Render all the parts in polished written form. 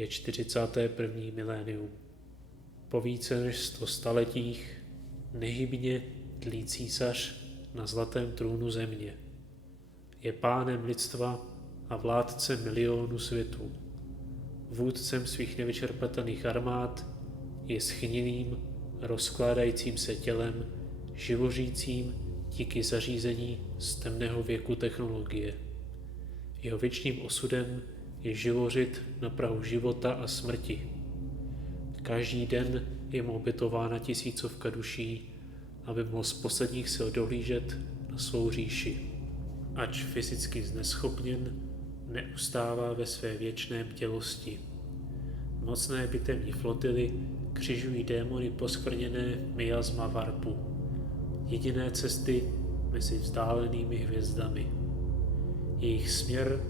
Je 41. milénium. Po více než 100 staletích nehybně tlí císař na zlatém trůnu země. Je pánem lidstva a vládcem milionů světů. Vůdcem svých nevyčerpatelných armád je schnilým, rozkládajícím se tělem, živořícím díky zařízení z temného věku technologie. Jeho věčným osudem je živořit na prahu života a smrti. Každý den je mu obětována tisícovka duší, aby mohl z posledních sil dohlížet na svou říši. Ač fyzicky zneschopněn, neustává ve své věčné bdělosti. Mocné bitevní flotily křižují démony poskvrněné miasma varpu. Jediné cesty mezi vzdálenými hvězdami. Jejich směr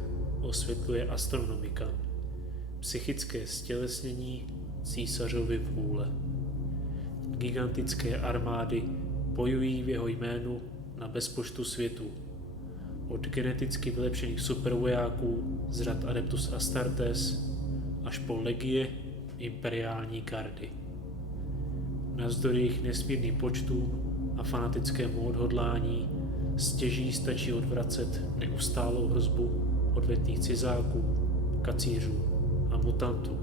osvětluje astronomika, psychické stělesnění císařovy vůle. Gigantické armády bojují v jeho jménu na bezpočtu světů. Od geneticky vylepšených supervojáků z řad Adeptus Astartes až po legie imperiální gardy. Navzdory jejich nesmírným počtům a fanatickému odhodlání stěží stačí odvracet neustálou hrozbu odvetných cizáků, kacířů a mutantů.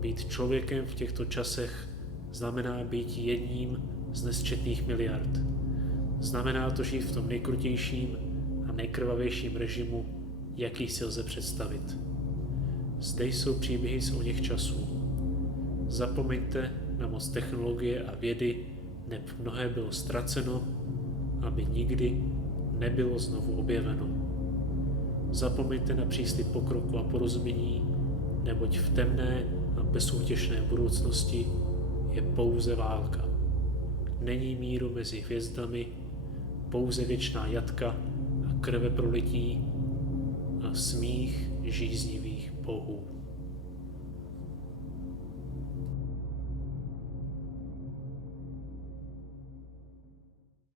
Být člověkem v těchto časech znamená být jedním z nesčetných miliard. Znamená to žít v tom nejkrutějším a nejkrvavějším režimu, jaký si lze představit. Zde jsou příběhy z oněch časů. Zapomeňte na moc technologie a vědy, neb mnohé bylo ztraceno, aby nikdy nebylo znovu objeveno. Zapomeňte na příslib pokroku a porozumění, neboť v temné a bezútěšné budoucnosti je pouze válka. Není míru mezi hvězdami, pouze věčná jatka a krveprolití a smích žíznivých bohů.